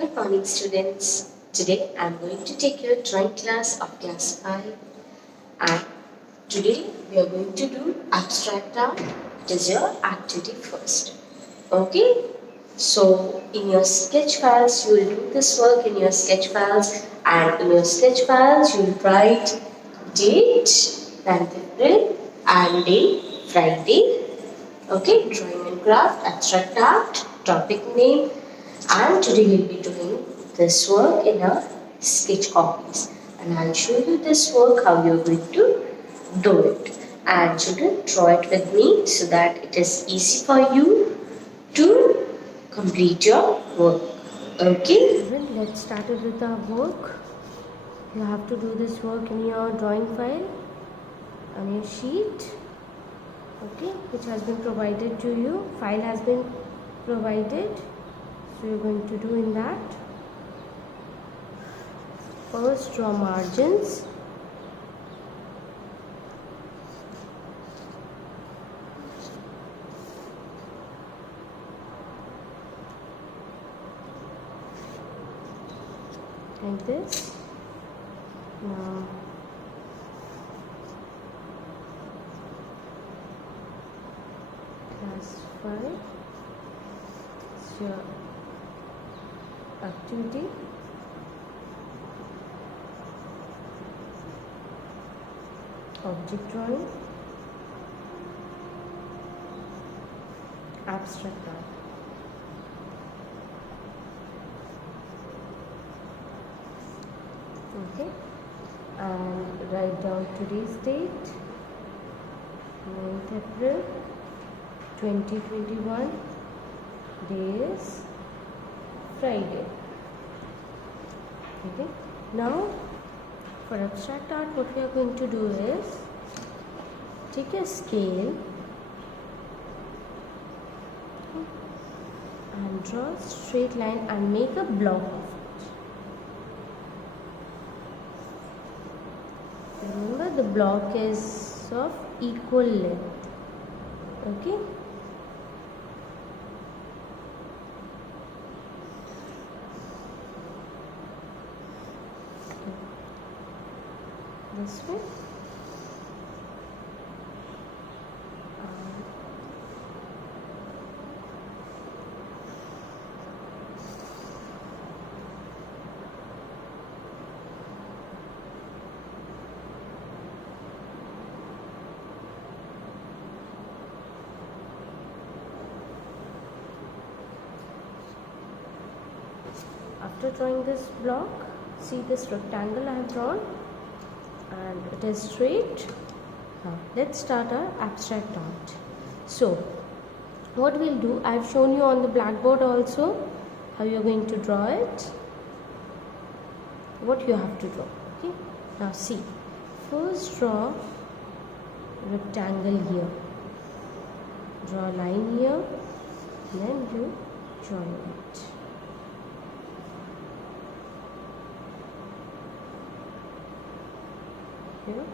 Good morning, students. Today I am going to take your drawing class of class 5, and today we are going to do abstract art. It is your activity first. Okay? So, in your sketch files, you will do this work in your sketch files, and in your sketch files, you will write date, 9th April, and day, Friday. Okay, drawing and craft, abstract art, topic name, and today we'll be doing this work in our sketch copies. And I'll show you this work how you're going to do it. And children, draw it with me so that it is easy for you to complete your work. Okay? Children, let's start it with our work. You have to do this work in your drawing file on your sheet, okay, which has been provided to you. File has been provided, so you're going to do in that. First, draw margins. Like this. Now class 5, it's your activity. Object drawing, abstract art. Okay, and write down today's date, 9th April 2021, day is Friday. Okay, now for abstract art, what we are going to do is take a scale and draw a straight line and make a block of it. Remember, the block is of equal length. Okay. This way. After drawing this block, see this rectangle I have drawn, and it is straight. Now let's start our abstract art. So what we'll do, I've shown you on the blackboard also how you're going to draw it, what you have to draw. Okay, now see, first draw rectangle here, draw a line here, then you join it. Here,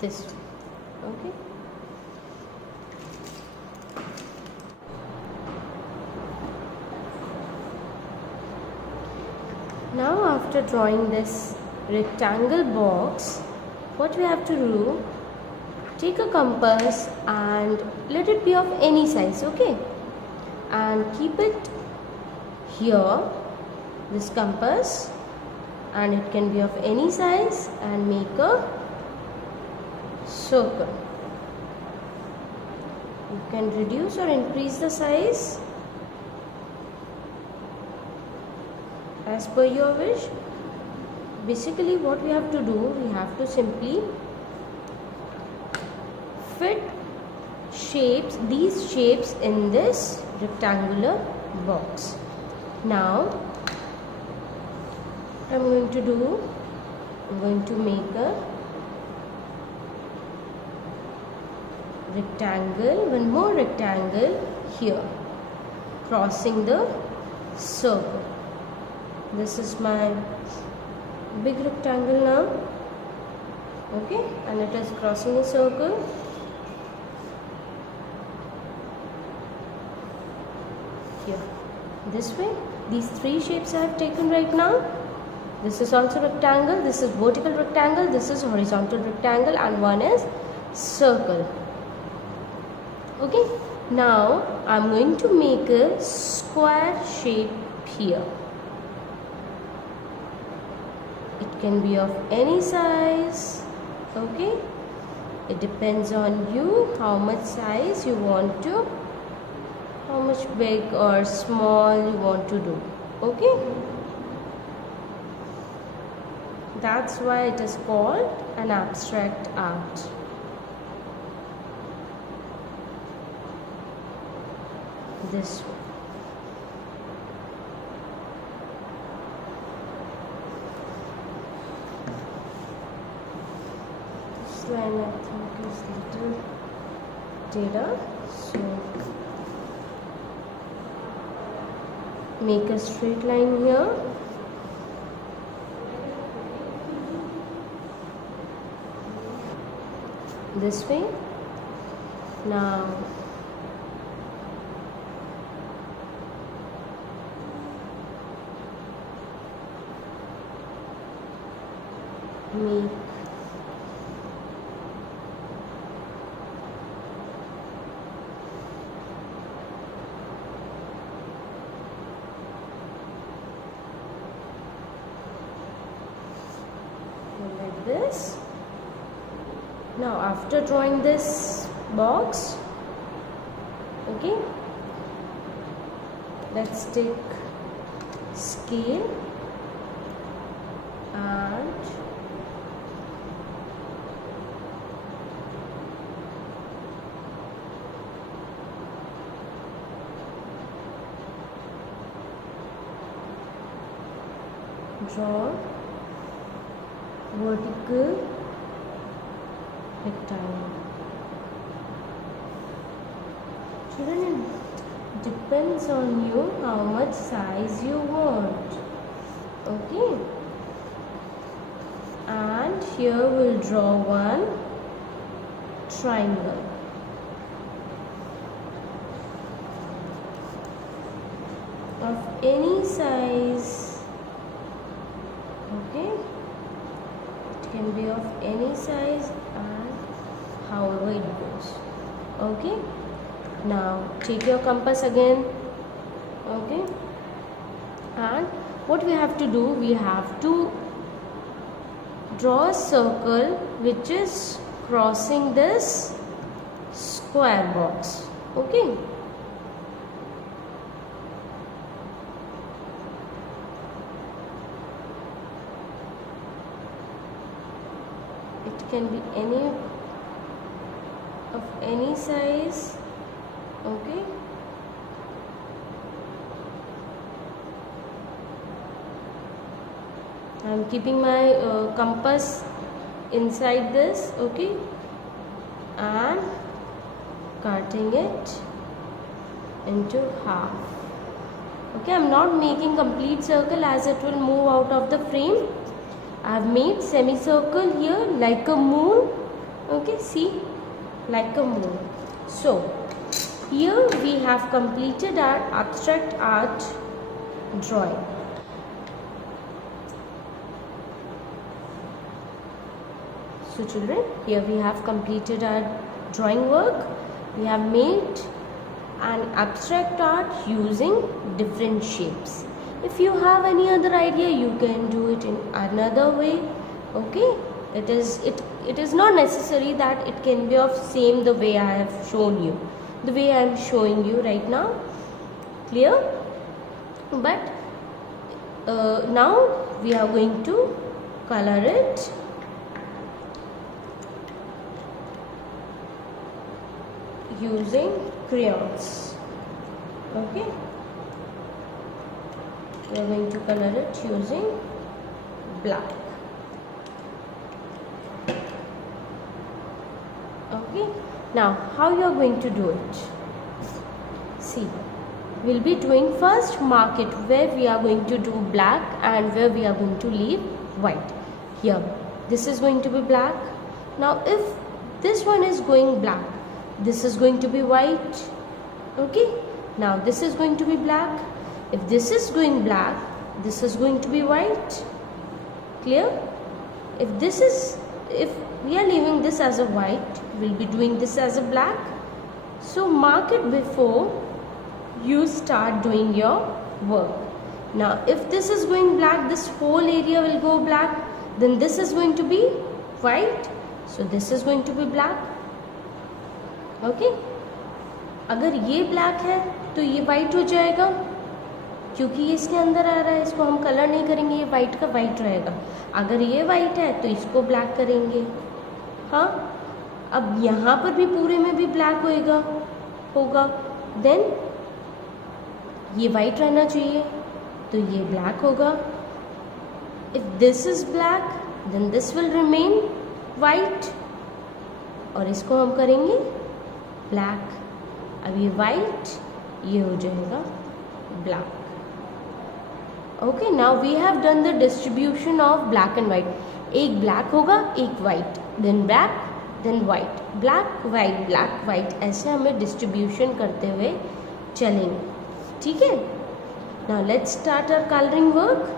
this way. Okay, now after drawing this rectangle box, what we have to do, take a compass and let it be of any size, okay, and keep it here, this compass, and it can be of any size, and make a circle. You can reduce or increase the size as per your wish. Basically what we have to do, we have to simply fit shapes, these shapes in this rectangular box. Now I'm going to do, I'm going to make a rectangle, one more rectangle here, crossing the circle. This is my big rectangle now, okay, and it is crossing a circle. here. this way. These three shapes I have taken right now. This is also rectangle, this is vertical rectangle, this is horizontal rectangle, and one is circle. Okay, now I'm going to make a square shape here. It can be of any size. Okay, it depends on you how much size you want to, how much big or small you want to do. Okay, that's why it is called an abstract art. This way. This line I think is little data, so make a straight line here. This way. Now make like this. Now after drawing this box, okay, let's take scale and draw vertical rectangle. Children, it depends on you how much size you want. Okay, and here we'll draw one triangle. Of any size. Okay, it can be of any size and however it goes. Okay, now take your compass again. Okay, and what we have to do, we have to draw a circle which is crossing this square box. Okay, it can be any of any size. Okay, I am keeping my compass inside this. Okay, and cutting it into half. Okay, I am not making complete circle as it will move out of the frame. I have made semicircle here like a moon. Okay, see, like a moon. So here we have completed our abstract art drawing. So children, here we have completed our drawing work. We have made an abstract art using different shapes. If you have any other idea, you can do it in another way. Okay, it is not necessary that it can be of same the way I have shown you, the way I am showing you right now. Clear? But now we are going to color it. Using crayons. Okay, we are going to color it using black. Okay, now how you are going to do it? See, we'll be doing first mark it where we are going to do black and where we are going to leave white. Here this is going to be black. Now if this one is going black, this is going to be white. Okay, now this is going to be black. If this is going black, this is going to be white. Clear? If we are leaving this as a white, we'll be doing this as a black. So mark it before you start doing your work. Now if this is going black, this whole area will go black, then this is going to be white, so this is going to be black. Okay, अगर ये black है तो ये white हो जाएगा, क्योंकि ये इसके अंदर आ रहा है, इसको हम कलर नहीं करेंगे, ये वाइट का वाइट रहेगा। अगर ये वाइट है तो इसको ब्लैक करेंगे। हाँ, अब यहाँ पर भी पूरे में भी ब्लैक होगा, देन ये वाइट रहना चाहिए तो ये ब्लैक होगा। If this is black then this will remain white और इसको हम करेंगे ब्लैक। अब ये वाइट, ये हो जाएगा black. Okay, now we have done the distribution of black and white. एक ब्लैक होगा, एक white, then black, then white, black white, black white, ऐसे हमें डिस्ट्रीब्यूशन करते हुए चलेंगे। ठीक है, now let's start our colouring work.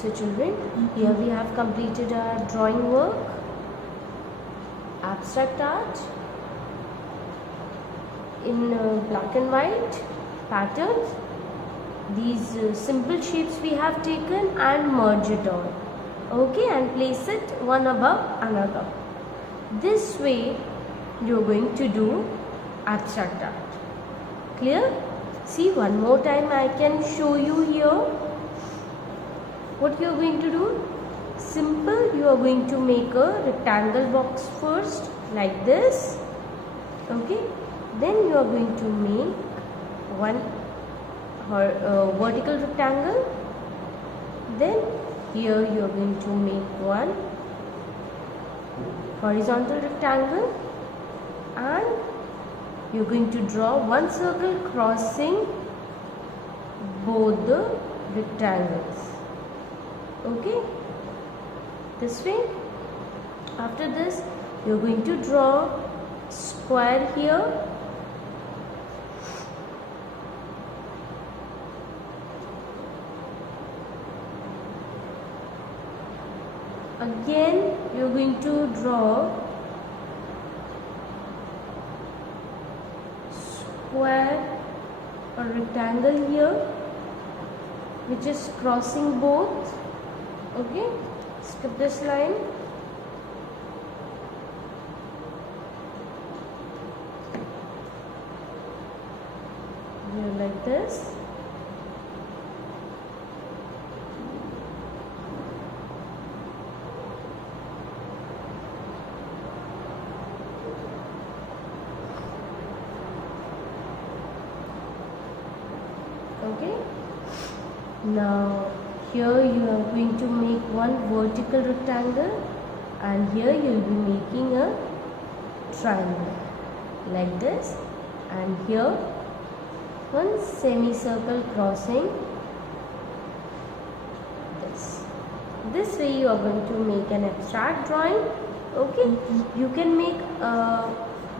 So children, here we have completed our drawing work, abstract art in black and white patterns. These simple shapes we have taken and merge it all, okay, and place it one above another. This way you are going to do abstract art. Clear? See, one more time I can show you here what you are going to do. Simple, you are going to make a rectangle box first like this, okay, then you are going to make one vertical rectangle, then here you are going to make one horizontal rectangle, and you are going to draw one circle crossing both the rectangles, okay, this way. After this you are going to draw square here, again you are going to draw square or rectangle here which is crossing both, okay, skip this line, here like this. Okay, now here you are going to make one vertical rectangle, and here you will be making a triangle like this, and here one semicircle crossing this way you are going to make an abstract drawing, okay. You can make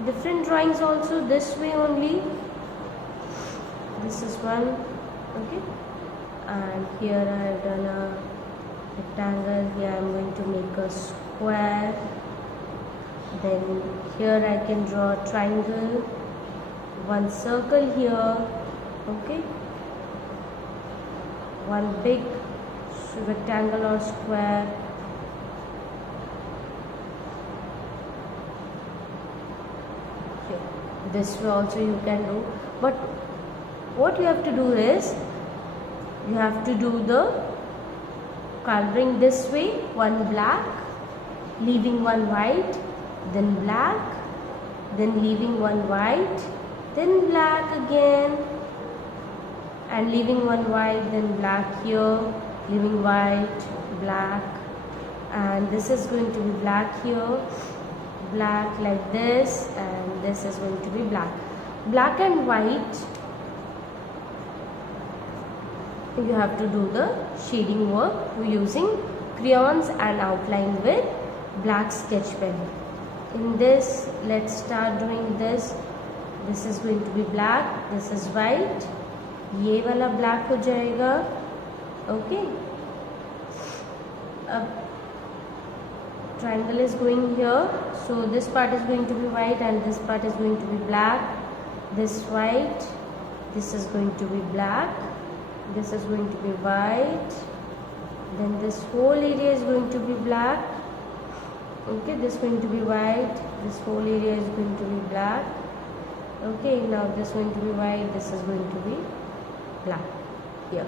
different drawings also this way only. This is one, okay, and here I have done a rectangle. Here I am going to make a square, then here I can draw a triangle, one circle here, okay, one big rectangle or square, here. This way also you can do, but what you have to do is you have to do the coloring this way, one black, leaving one white, then black, then leaving one white, then black again, and leaving one white, then black here, leaving white, black, and this is going to be black here, black like this, and this is going to be black. Black and white, you have to do the shading work using crayons and outline with black sketch pen. In this, let's start doing this. This is going to be black, this is white, ये वाला black हो जाएगा, okay. Triangle is going here, so this part is going to be white and this part is going to be black. This white, this is going to be black, this is going to be white, then this whole area is going to be black, okay, this is going to be white, this whole area is going to be black, okay. Now this is going to be white, this is going to be black here.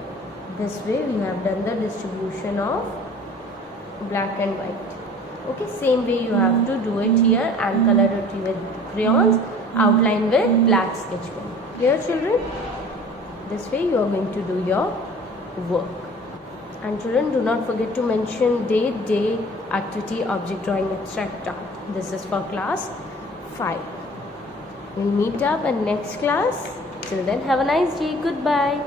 This way we have done the distribution of black and white, okay. Same way you have to do it here and color it with crayons, outline with black sketch pen. Clear, children? This way you are going to do your work. And children, do not forget to mention date, day, activity, object drawing, abstract art. This is for class 5. We'll meet up in next class. Till then, have a nice day. Goodbye.